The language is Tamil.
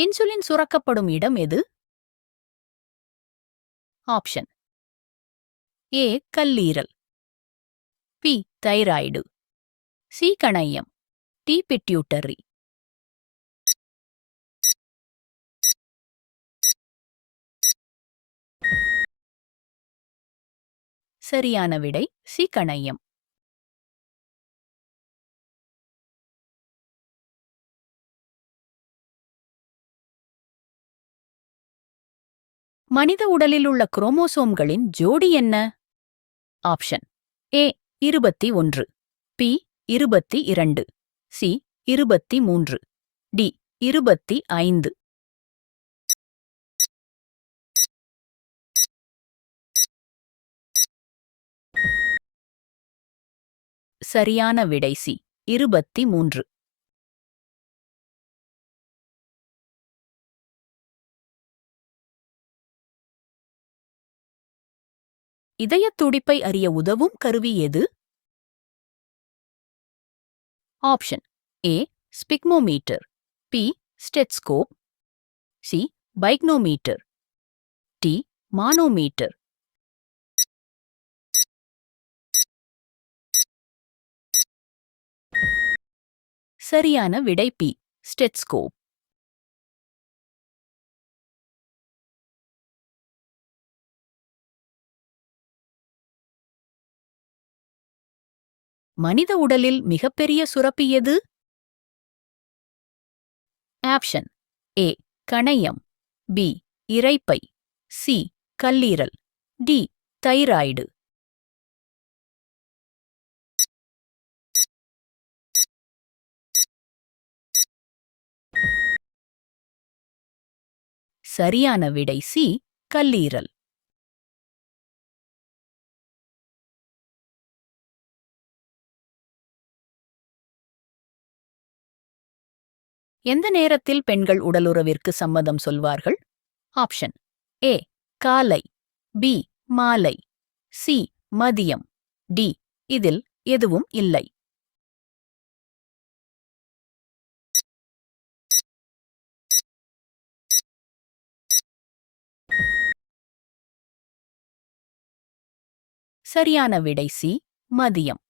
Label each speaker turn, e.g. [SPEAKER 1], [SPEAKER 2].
[SPEAKER 1] இன்சுலின் சுரக்கப்படும் இடம் எது? ஆப்ஷன். ஏ கல்லீரல். B thyroid. சி கணையம். D pituitary. சரியான விடை சி கணையம். மனித உடலில் உள்ள குரோமோசோம்களின் ஜோடி என்ன? ஆப்ஷன். ஏ இருபத்தி ஒன்று. பி இருபத்தி இரண்டு. சி இருபத்தி மூன்று. டி இருபத்தி ஐந்து. சரியான விடை சி இருபத்தி மூன்று. இதயத் துடிப்பை அறிய உதவும் கருவி எது? Option. A sphygmometer B stethoscope. C pycnometer. D manometer. சரியான விடை பி ஸ்டெட்ஸ்கோப். மனித உடலில் மிகப்பெரிய சுரப்பி எது? ஆப்ஷன். ஏ. கணையம். பி. இரைப்பை சி. கல்லீரல். டி. தைராய்டு. சரியான விடை சி. கல்லீரல். எந்த நேரத்தில் பெண்கள் உடலுறவிற்கு சம்மதம் சொல்வார்கள்? ஆப்ஷன். ஏ. காலை. பி. மாலை. சி. மதியம். டி. இதில் எதுவும் இல்லை. சரியான விடை சி. மதியம்.